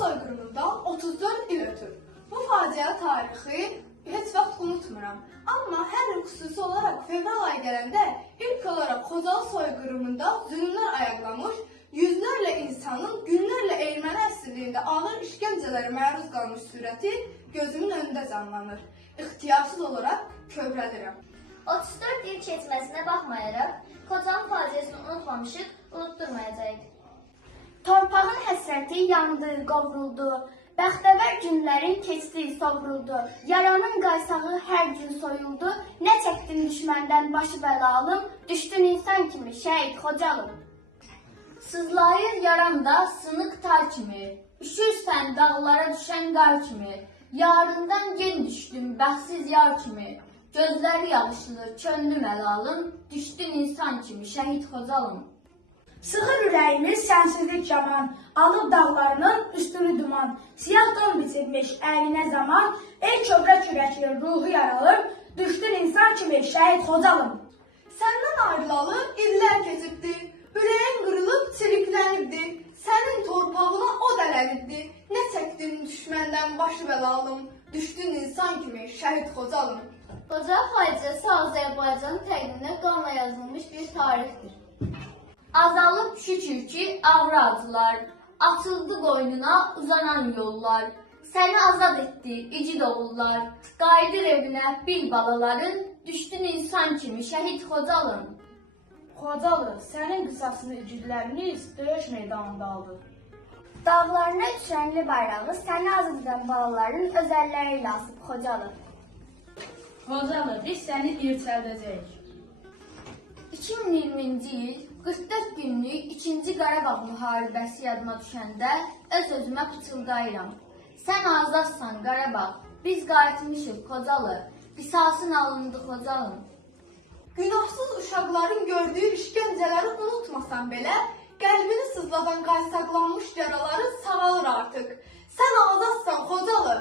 soyqırımından 34 il ötür. Bu facia tarixi heç vaxt unutmuram. Amma hər il xüsusi olaraq fevral ayı gələndə ilk olaraq Xocalı soyqırımında zülmlər ayaqlamış, yüzlərlə insanın günlərlə erməni əsirliyində ağır işgəncələrə məruz qalmış surəti gözümün önündə canlanır. İxtiyarsız olaraq kövrəlirəm. 34 il keçməsinə baxmayaraq, Xocalı faciəsini unutmamışıq, unutturmayacağıq. Torpağın həsrəti yandı, qovruldu. Bəxtəvər günlərin keçdi, sovruldu. Yaranın qaysağı hər gün soyuldu. Nə çəkdin düşməndən başı bəlalım, düşdün insan kimi şəhid Xocalım. Sızlayır yaramda sınıq tar kimi, üşürsən dağlara düşən qar kimi, yarından gen düşdüm bəxtsiz yar kimi, gözləri yağışlı, könlüm əlalım, düşdün insan kimi şəhid Xocalım. Sıxır ürəyimiz sənsizlik yaman, alıb dağlarının üstünü duman, siyah don biçilmiş əlinə zaman, ey kövrək ürəkli ruhu yaralı, düşdün insan kimi şəhid Xocalım. Səndən ayrılalı illər keçibdi, ürəyin qırılıb çiriklənibdi, sənin torpağına o dələnibdi, nə çəkdin düşməndən başı bəlalım, düşdün insan kimi şəhid Xocalım. Xocalı faciəsi Azərbaycanın təqdiminə qanla yazılmış bir tarixdir. Azalıb şükür ki ağrı acılar, açıldı qoynuna uzanan yollar, səni azad etdi igid oğullar, qayıdır evinə bil balaların, düşdün insan kimi şəhid Xocalım. Xocalı, sənin qısasını igidləriniz döyüş meydanında aldı. Dağlarına düşənli bayrağı səni azad edən balaların öz əlləri ilə asıb Xocalı. Xocalı, biz səni dirçəldəcəyik. 2020-ci il 44 günlük 2-ci Qarabağ müharibəsi yadıma düşəndə öz-özümə pıçıldayıram. Sən azadsan Qarabağ, biz qayıtmışıq Xocalı, qisasın alındı Xocalım. Günahsız uşaqların gördüyü işgəncələri unutmasan belə, qəlbini sızladan qaysaqlanmış yaraları sağalır artıq. Sən azadsan Xocalı,